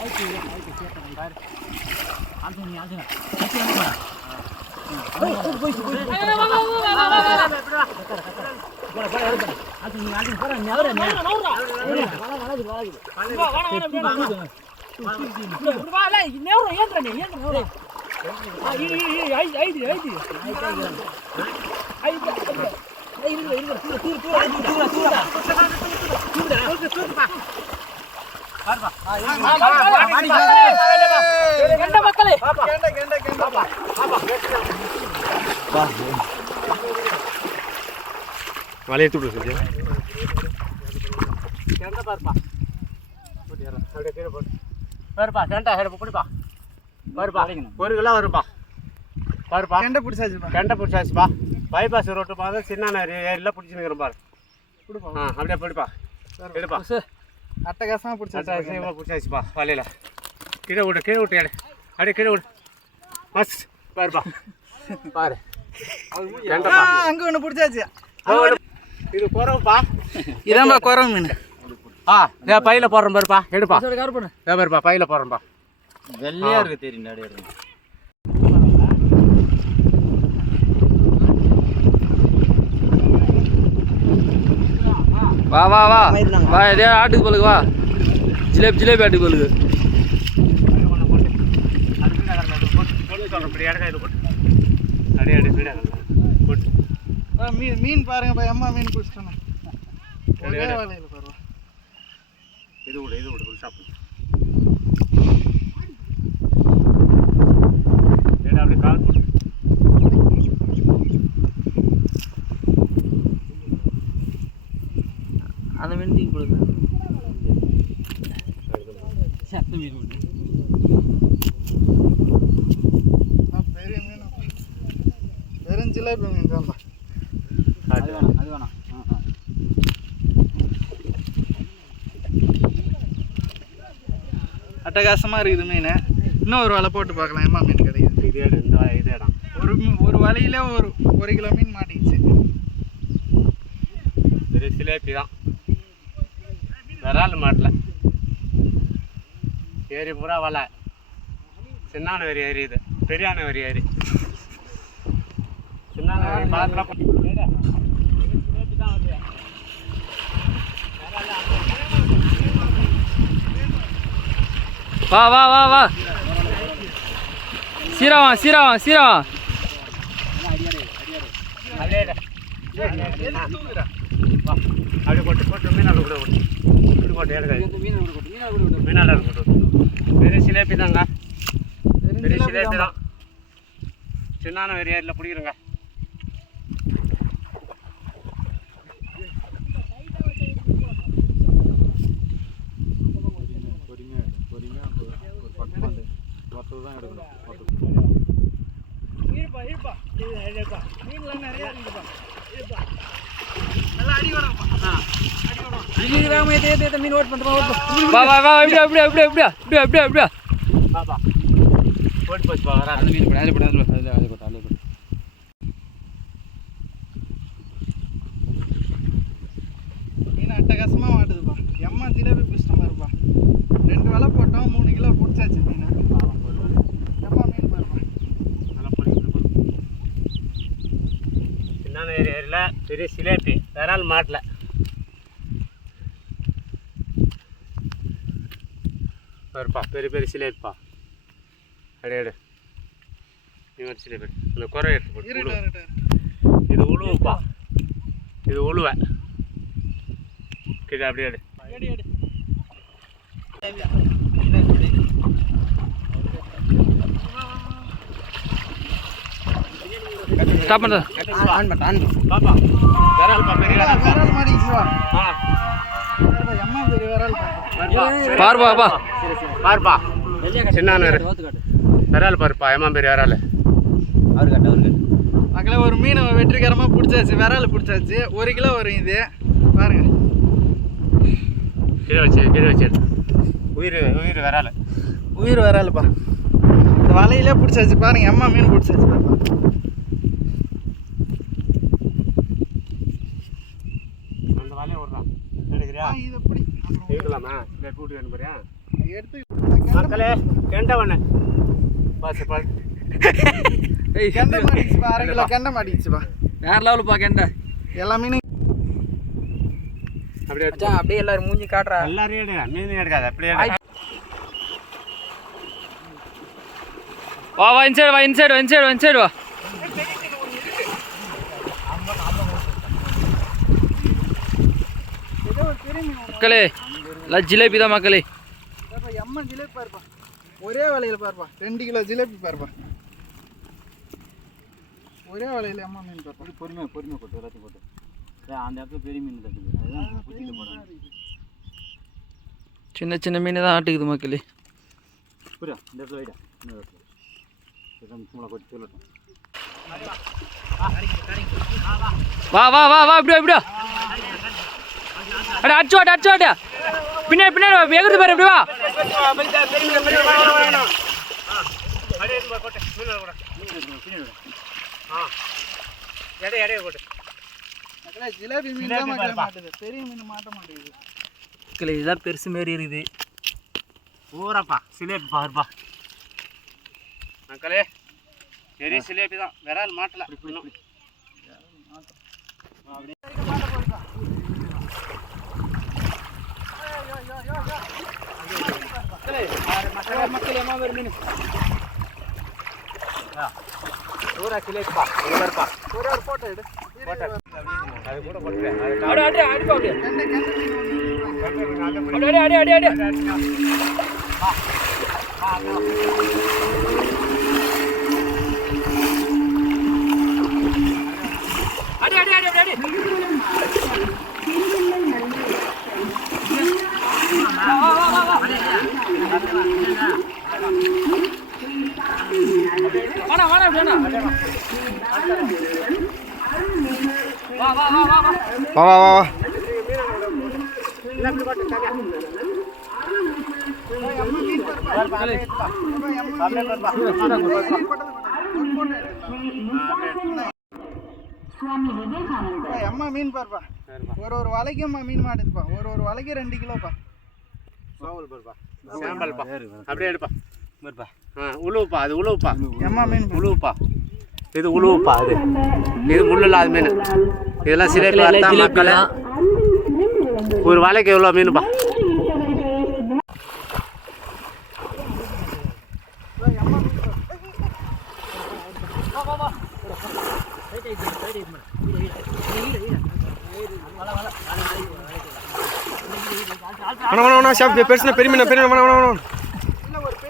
இருக்குது இருக்குது தூர தூர தூர தூர தூர தூர தூர தூர வலையை தூட்டு செஞ்சு பாருப்பா. கெண்டை ஹெடப்பு பிடிப்பா பாருப்பா ஒரு கிலோ வருப்பா பாருப்பா கெண்டை பிடிச்சாச்சுப்பா கெண்டை பிடிச்சாச்சுப்பா பைபாஸ் ரோட்டு பார்த்து சின்ன ஏரியில் பிடிச்சிருக்கிறேன் பாரு ஆ அப்படியே பிடிப்பா எடுப்பா அட்டகாசமா பிடிச்சாச்சு சீமா பிடிச்சாச்சுப்பா வலையில் கீழே விடு கீழே விட்டு எடு. அப்படியே கீழே விடு. மஸ் பாருப்பா. பாரு. அங்க ஒண்ணு பிடிச்சாச்சு. இது குறவுப்பா இதான்பா குறவு மீன். ஆ இதே பையில போடுறேன் பாருப்பா. எடுப்பா. இதே பாருப்பா பையில போடுறேன்பா. வெள்ளையா இருக்கு தெரியும் வா வா வா. வா இதே ஆட்டுக்கு பழுகு வா. ஜிலேபி ஜிலேபி ஆட்டுக்கு பழுகு மீன் மீன் பாருங்கப்பா அம்மா மீன் பாருவா இது விடு இது விடு சாப்பிடு அப்படி கால் போடு. அந்த மீன் தூக்கி சத்த மீன் ஆ, பெரிய மீன். வெறும் ஜிலேபி மீன் தான்ப்பா அது வேணாம் அது வேணாம். அட்டகாசமா இருக்குது மீன். இன்னும் ஒரு வலை போட்டு பார்க்கலாம்? அம்மா மீன் கிடைக்குது இது இந்த இது இடம் ஒரு ஒரு வலையில ஒரு ஒரு கிலோ மீன் மாட்டிக்கிச்சு பெரிய சிலேபி தான். விரால் மாட்டல. ஏரி பூரா வலை. சின்னான வரி ஏரி இது. பெரியான வரி ஏரி. சின்னான வரி பார்க்கலாம் வா வா வா வா. சீராவா சீராவா சீராவா. வா, அப்படியே போட்டு போட்டு மீனால கூட விடு இப்படி போட்டு எடுக்காது மீனால இருக்கட்டும் பெரிய சிலேபி தாங்க பெரிய சிலேபி. தான். சின்னான வரி ஏரியில் பிடிக்கிறங்க இருப்பா இருப்பா இது இருப்பா மீன்லாம் நிறைய இருக்குப்பா இருப்பா நல்லா அடி வேணாம்ப்பா மீன் ஓட் பண்ணுறோம் வா வா வா எப்படியா எப்படியா எப்படியா எப்படியா எப்படியா எப்படியா எப்படியா பாப்பா. போட்டு போச்சுப்பா வராது. அந்த மீன் போடு அதில் போடு அதில் அதில் அதில் போட்டு அதில் மீன் அட்டகாசமா மாட்டுதுப்பா. எம்மா ஜிலேபி பிடிச்சிட்டோம் பாருப்பா ரெண்டு வலை போட்டோம் மூணு கிலோ பிடிச்சாச்சு மீன். எம்மா மீன் பாருப்பா. நல்லா பொறுக்கி பொறுக்கி சின்னான ஏரி ஏரியில் பெரிய சிலேபி. விரால் மாட்டல. பாருப்பா பெரிய பெரிய சிலேபிப்பா அடே அடு நீ ஒரு சிலேபி எடு. அந்த குறை எடுத்து போட்டு இது உழுவுப்பா இது உழுவை கிட்ட அப்படியே ஸ்டாப் பண்ணுறது பாப்பா விரால்ப்பா பெரிய விரால் விரல் மாட்டிக்கிச்சு வா விரல் பாருப்பா பாருப்பா. பாருப்பா, பா. பாருப்பா ஏமா பெரிய விரால் மக்களே ஒரு மீன் வெற்றிகரமாக பிடிச்சாச்சு விரல் பிடிச்சாச்சு. ஒரு கிலோ வரும் இது. பாருங்க. கீழே வச்சு கீழே வச்சு உயிர் உயிர் விரால். உயிர் விரல்ப்பா இந்த வலையிலே பிடிச்சாச்சு பாருங்க. அம்மா மீன் பிடிச்சாச்சு பாருப்பா கெண்டை கூட்டு வேணும் பாரு எடுத்து மக்களே கெண்டை வண்ண பாஸ் பாஸ் கெண்டை மாட்டிச்சுப்பா அரை கிலோ கெண்டை மாட்டிச்சுப்பா வேற லெவலுப்பா கெண்டை. அப்படியே எல்லாரும் மூஞ்சி காட்டுறா. எல்லாரையும் எடுங்க மீன் எடுக்காது அப்படியே வா வா இன்சைடு வா இன்சைடு வா இன்சைடு வா இன்சைடு வா. மக்களே எல்லாம் ஜிலேபி தான் மக்களே. பாருப்பா, எம்மன் ஜிலேபி பாருப்பா. ஒரே வலையில பாருப்பா. ரெண்டு கிலோ ஜிலேபி பாருப்பா. ஒரே வலையில அம்மா மீன் பாருப்பா. அப்படி பொறுமையா பொறுமையா போட்டு எல்லாத்தையும் போட்டு. அந்த இடத்துல பெரிய மீன் தட்டுது. அதுதான் சின்ன சின்ன மீன் தான் ஆட்டுக்குது மக்களே. புரியா இந்த இடத்துல வைடா. இந்த இடத்துல. முளை கொட்டி சொல்லட்டும். வா வா வா வா இப்படி வா, இப்படி வா. அட அடிச்சு வாட்டு அடிச்சு வாட்டு பின்னாடி பின்னாடி எகிறது பாரு எப்படிவா ஜிலேபி மீன் மாட்ட மாட்டேங்குது பெரிய மீன் மாட்ட மாட்டேங்குது இதெல்லாம் பெருசு மாரி இருக்குது. ஊரப்பா சிலேபி பாருப்பா. மக்களே பெரிய சிலேபி தான். விரால் மாட்டல. ಅಡಿ ಅಡಿ ಅಡಿ ಅಡಿ வாடா வாடா அப்படியாண்ணா வா வா வா வா வா. வா வா அம்மா மீன் பாருப்பா. ஒரு ஒரு வலைக்கு அம்மா மீன் மாட்டுதுப்பா. ஒரு ஒரு வலைக்கு ரெண்டு கிலோப்பா. சாம்பல்ப்பா அப்படியே எடுப்பா. ஆ உழுவுப்பா அது உழுவுப்பா. அம்மா மீன்? உழுவுப்பா. இது உழுவுப்பா அது. இது முள்ளு இல்லாத மீன். இதெல்லாம் வறுத்தா மக்களே ஒரு வலைக்கு எவ்வளோ மீனுப்பா வேணா வேணா வேணா ஷாப் பெருசுனா பெரிய மீன் பெரிய மீன் வேணா வேணா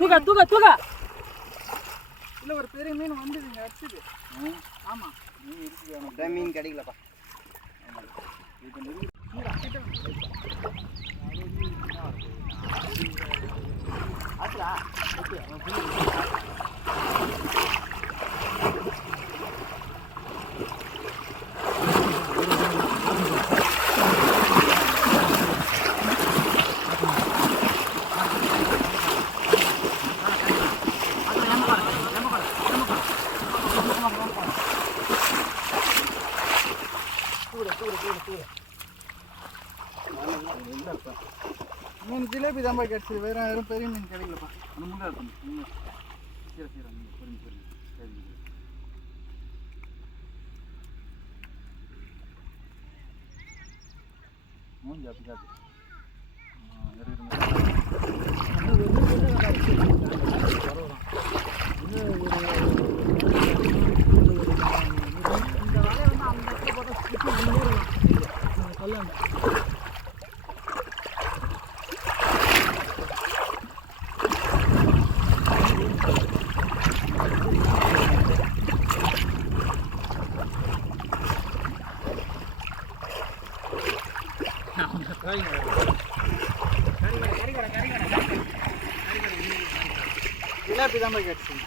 தூக்க தூக்க தூக்க இல்ல ஒரு பெரிய மீன் வந்ததுங்க அடிச்சுது ஆமா மீன் கிடைக்கலப்பா மூணு ஜிலேபி தான்ப்பா கிடச்சிது வேறு யாரும் பெரிய மீன் கிடைக்கலப்பா. அந்த முன்னாடி சரி சரி புரிஞ்சு புரிஞ்சு. சரி மூஞ்சி அப்படி காட்டு. இந்த வேலையை வந்து அந்த போட்டால் கல்யாணம் ஜிலேபி தான் போய் கிடைச்சது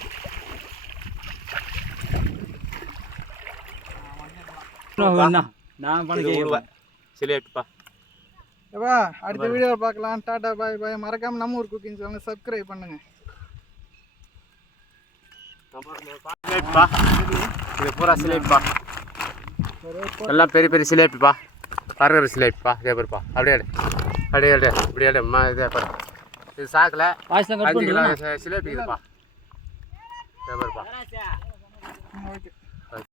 நான் சிலேபிப்பா அடுத்த வீடியோ பார்க்கலாம். டாடா பாய் பாய். மறக்காம நம்ம ஊர் குக்கிங் சேனல் சப்ஸ்கிரைப் பண்ணுங்க. இது பூரா சிலேபிப்பா எல்லாம் பெரிய பெரிய சிலேபிப்பா பறகுற சிலேபிப்பா இதே பாருப்பா அப்படியே அப்படியே எடு. இப்படி எடு. அம்மா இதே பாரு. இது சாக்கில் அஞ்சு கிலோ சிலேபி இதுப்பா பாருப்பா